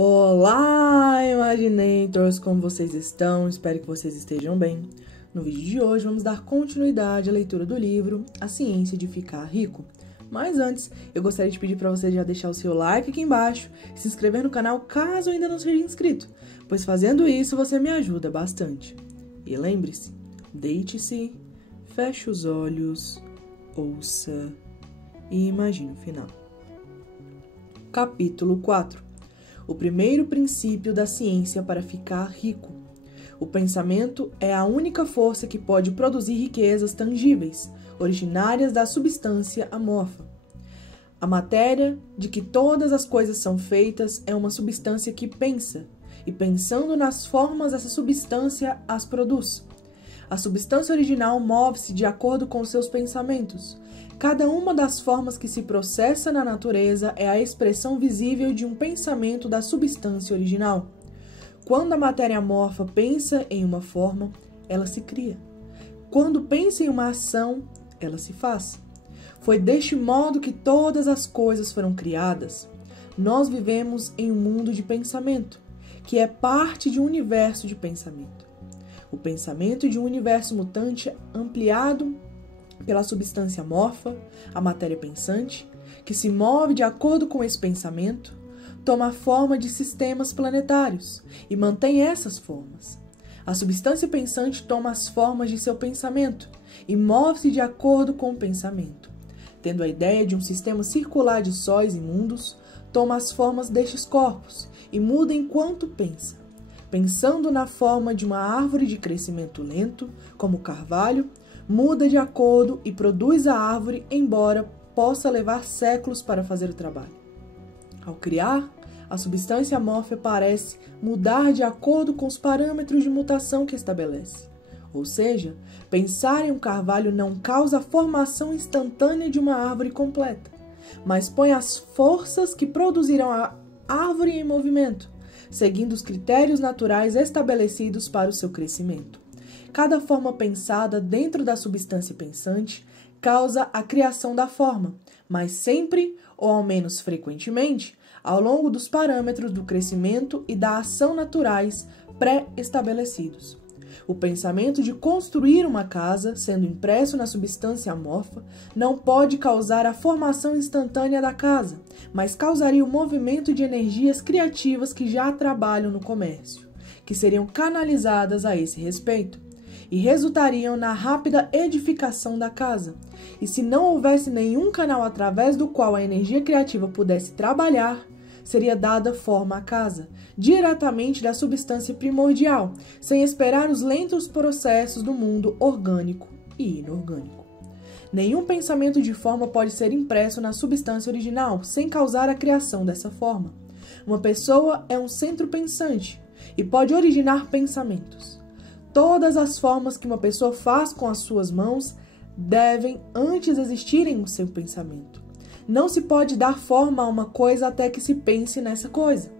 Olá, Imaginators! Como vocês estão? Espero que vocês estejam bem. No vídeo de hoje vamos dar continuidade à leitura do livro A Ciência de Ficar Rico. Mas antes, eu gostaria de pedir para você já deixar o seu like aqui embaixo e se inscrever no canal caso ainda não seja inscrito, pois fazendo isso você me ajuda bastante. E lembre-se, deite-se, feche os olhos, ouça e imagine o final. Capítulo 4. O primeiro princípio da ciência para ficar rico. O pensamento é a única força que pode produzir riquezas tangíveis, originárias da substância amorfa. A matéria de que todas as coisas são feitas é uma substância que pensa, e pensando nas formas, essa substância as produz. A substância original move-se de acordo com seus pensamentos. Cada uma das formas que se processa na natureza é a expressão visível de um pensamento da substância original. Quando a matéria amorfa pensa em uma forma, ela se cria. Quando pensa em uma ação, ela se faz. Foi deste modo que todas as coisas foram criadas. Nós vivemos em um mundo de pensamento, que é parte de um universo de pensamento. O pensamento de um universo mutante ampliado pela substância amorfa, a matéria pensante, que se move de acordo com esse pensamento, toma a forma de sistemas planetários e mantém essas formas. A substância pensante toma as formas de seu pensamento e move-se de acordo com o pensamento. Tendo a ideia de um sistema circular de sóis e mundos, toma as formas destes corpos e muda enquanto pensa. Pensando na forma de uma árvore de crescimento lento, como o carvalho, muda de acordo e produz a árvore, embora possa levar séculos para fazer o trabalho. Ao criar, a substância amorfa parece mudar de acordo com os parâmetros de mutação que estabelece. Ou seja, pensar em um carvalho não causa a formação instantânea de uma árvore completa, mas põe as forças que produzirão a árvore em movimento, seguindo os critérios naturais estabelecidos para o seu crescimento. Cada forma pensada dentro da substância pensante causa a criação da forma, mas sempre, ou ao menos frequentemente, ao longo dos parâmetros do crescimento e da ação naturais pré-estabelecidos. O pensamento de construir uma casa, sendo impresso na substância amorfa, não pode causar a formação instantânea da casa, mas causaria o movimento de energias criativas que já trabalham no comércio, que seriam canalizadas a esse respeito e resultariam na rápida edificação da casa. E se não houvesse nenhum canal através do qual a energia criativa pudesse trabalhar, seria dada forma à casa, diretamente da substância primordial, sem esperar os lentos processos do mundo orgânico e inorgânico. Nenhum pensamento de forma pode ser impresso na substância original, sem causar a criação dessa forma. Uma pessoa é um centro pensante e pode originar pensamentos. Todas as formas que uma pessoa faz com as suas mãos devem antes existirem no seu pensamento. Não se pode dar forma a uma coisa até que se pense nessa coisa.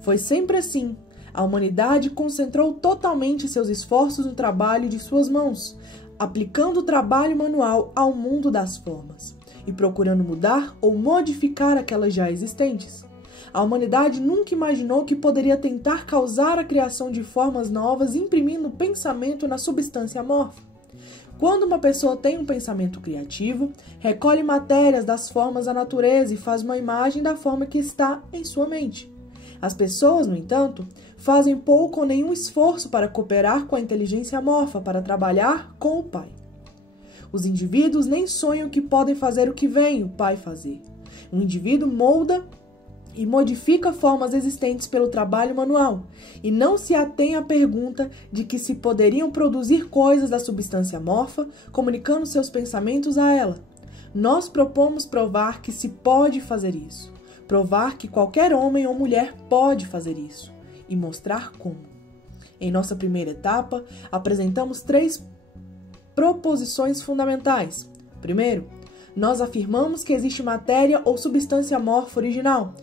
Foi sempre assim. A humanidade concentrou totalmente seus esforços no trabalho de suas mãos, aplicando o trabalho manual ao mundo das formas e procurando mudar ou modificar aquelas já existentes. A humanidade nunca imaginou que poderia tentar causar a criação de formas novas imprimindo pensamento na substância amorfa. Quando uma pessoa tem um pensamento criativo, recolhe matérias das formas da natureza e faz uma imagem da forma que está em sua mente. As pessoas, no entanto, fazem pouco ou nenhum esforço para cooperar com a inteligência amorfa para trabalhar com o Pai. Os indivíduos nem sonham que podem fazer o que vem o Pai fazer. O indivíduo molda e modifica formas existentes pelo trabalho manual, e não se atém à pergunta de que se poderiam produzir coisas da substância amorfa, comunicando seus pensamentos a ela. Nós propomos provar que se pode fazer isso, provar que qualquer homem ou mulher pode fazer isso, e mostrar como. Em nossa primeira etapa, apresentamos 3 proposições fundamentais. Primeiro, nós afirmamos que existe matéria ou substância amorfa original,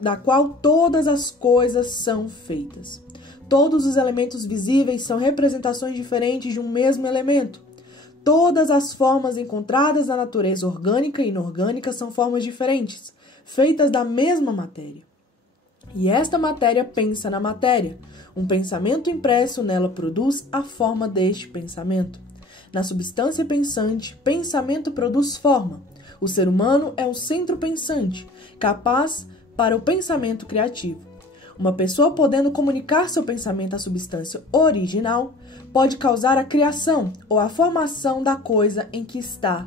da qual todas as coisas são feitas. Todos os elementos visíveis são representações diferentes de um mesmo elemento. Todas as formas encontradas na natureza orgânica e inorgânica são formas diferentes, feitas da mesma matéria. E esta matéria pensa na matéria. Um pensamento impresso nela produz a forma deste pensamento. Na substância pensante, pensamento produz forma. O ser humano é o centro pensante, capaz para o pensamento criativo. Uma pessoa podendo comunicar seu pensamento à substância original pode causar a criação ou a formação da coisa em que está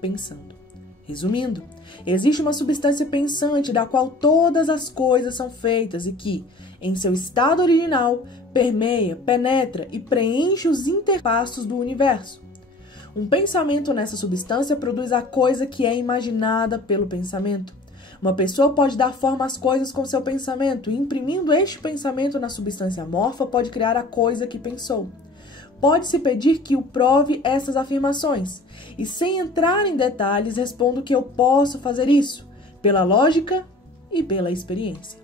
pensando. Resumindo, existe uma substância pensante da qual todas as coisas são feitas e que, em seu estado original, permeia, penetra e preenche os interpassos do universo. Um pensamento nessa substância produz a coisa que é imaginada pelo pensamento. Uma pessoa pode dar forma às coisas com seu pensamento e, imprimindo este pensamento na substância amorfa, pode criar a coisa que pensou. Pode-se pedir que o prove essas afirmações, e sem entrar em detalhes, respondo que eu posso fazer isso, pela lógica e pela experiência.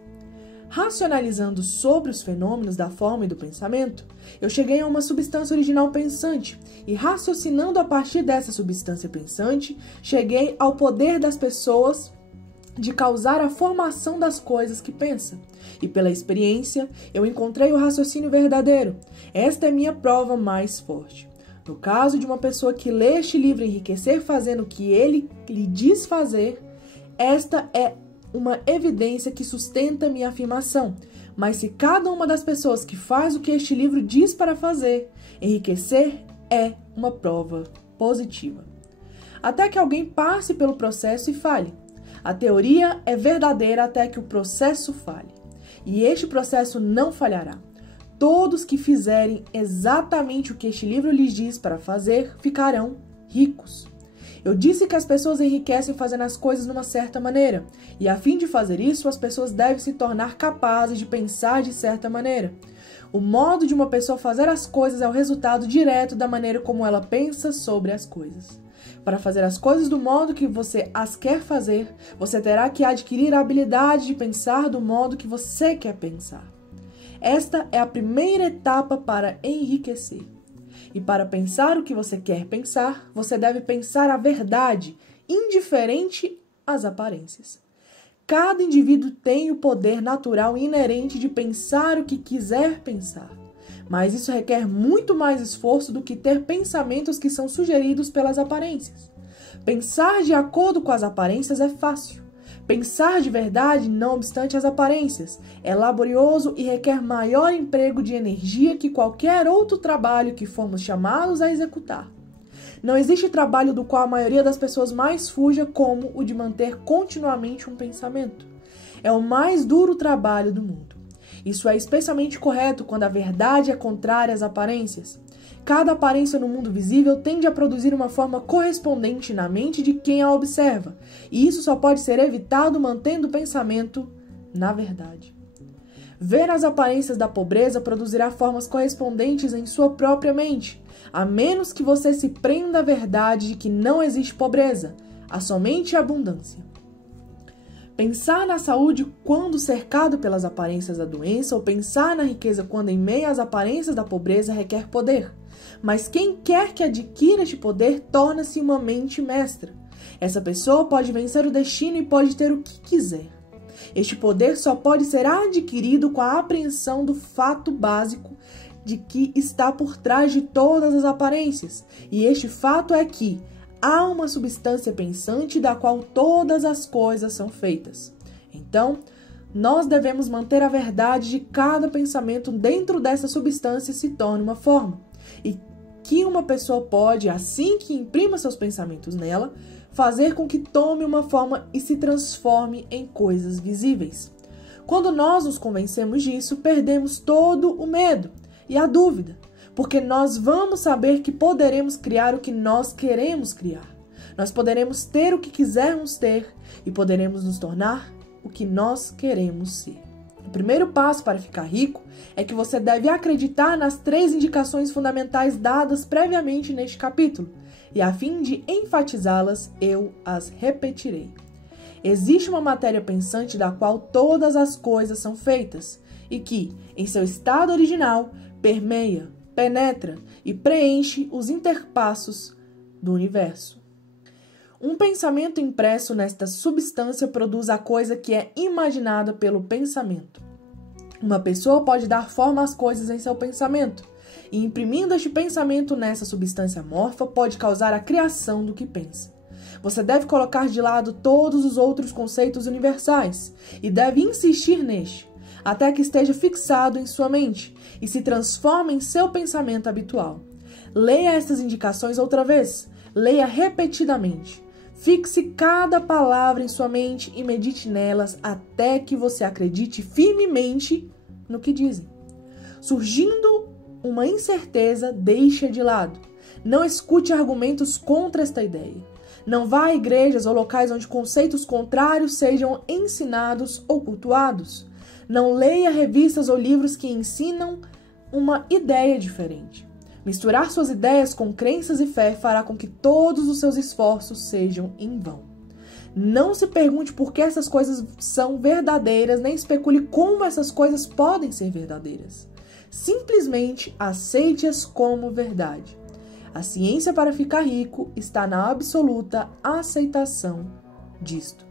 Racionalizando sobre os fenômenos da forma e do pensamento, eu cheguei a uma substância original pensante, e raciocinando a partir dessa substância pensante, cheguei ao poder das pessoas de causar a formação das coisas que pensa. E pela experiência, eu encontrei o raciocínio verdadeiro. Esta é minha prova mais forte. No caso de uma pessoa que lê este livro enriquecer fazendo o que ele lhe diz fazer, esta é uma evidência que sustenta minha afirmação. Mas se cada uma das pessoas que faz o que este livro diz para fazer, enriquecer é uma prova positiva. Até que alguém passe pelo processo e fale. A teoria é verdadeira até que o processo falhe. E este processo não falhará. Todos que fizerem exatamente o que este livro lhes diz para fazer ficarão ricos. Eu disse que as pessoas enriquecem fazendo as coisas de uma certa maneira. E a fim de fazer isso, as pessoas devem se tornar capazes de pensar de certa maneira. O modo de uma pessoa fazer as coisas é o resultado direto da maneira como ela pensa sobre as coisas. Para fazer as coisas do modo que você as quer fazer, você terá que adquirir a habilidade de pensar do modo que você quer pensar. Esta é a primeira etapa para enriquecer. E para pensar o que você quer pensar, você deve pensar a verdade, indiferente às aparências. Cada indivíduo tem o poder natural inerente de pensar o que quiser pensar. Mas isso requer muito mais esforço do que ter pensamentos que são sugeridos pelas aparências. Pensar de acordo com as aparências é fácil. Pensar de verdade, não obstante as aparências, é laborioso e requer maior emprego de energia que qualquer outro trabalho que fomos chamados a executar. Não existe trabalho do qual a maioria das pessoas mais fuja como o de manter continuamente um pensamento. É o mais duro trabalho do mundo. Isso é especialmente correto quando a verdade é contrária às aparências. Cada aparência no mundo visível tende a produzir uma forma correspondente na mente de quem a observa, e isso só pode ser evitado mantendo o pensamento na verdade. Ver as aparências da pobreza produzirá formas correspondentes em sua própria mente, a menos que você se prenda à verdade de que não existe pobreza, há somente abundância. Pensar na saúde quando cercado pelas aparências da doença ou pensar na riqueza quando em meio às aparências da pobreza requer poder. Mas quem quer que adquira este poder torna-se uma mente mestra. Essa pessoa pode vencer o destino e pode ter o que quiser. Este poder só pode ser adquirido com a apreensão do fato básico de que está por trás de todas as aparências. E este fato é que há uma substância pensante da qual todas as coisas são feitas. Então, nós devemos manter a verdade de cada pensamento dentro dessa substância se torne uma forma. E que uma pessoa pode, assim que imprima seus pensamentos nela, fazer com que tome uma forma e se transforme em coisas visíveis. Quando nós nos convencemos disso, perdemos todo o medo e a dúvida, porque nós vamos saber que poderemos criar o que nós queremos criar. Nós poderemos ter o que quisermos ter e poderemos nos tornar o que nós queremos ser. O primeiro passo para ficar rico é que você deve acreditar nas 3 indicações fundamentais dadas previamente neste capítulo, e a fim de enfatizá-las, eu as repetirei. Existe uma matéria pensante da qual todas as coisas são feitas e que, em seu estado original, permeia, penetra e preenche os interpassos do universo. Um pensamento impresso nesta substância produz a coisa que é imaginada pelo pensamento. Uma pessoa pode dar forma às coisas em seu pensamento, e imprimindo este pensamento nessa substância amorfa, pode causar a criação do que pensa. Você deve colocar de lado todos os outros conceitos universais, e deve insistir neste, até que esteja fixado em sua mente, e se transforme em seu pensamento habitual. Leia estas indicações outra vez, leia repetidamente. Fixe cada palavra em sua mente e medite nelas até que você acredite firmemente no que dizem. Surgindo uma incerteza, deixe-a de lado. Não escute argumentos contra esta ideia. Não vá a igrejas ou locais onde conceitos contrários sejam ensinados ou cultuados. Não leia revistas ou livros que ensinam uma ideia diferente. Misturar suas ideias com crenças e fé fará com que todos os seus esforços sejam em vão. Não se pergunte por que essas coisas são verdadeiras, nem especule como essas coisas podem ser verdadeiras. Simplesmente aceite-as como verdade. A ciência para ficar rico está na absoluta aceitação disto.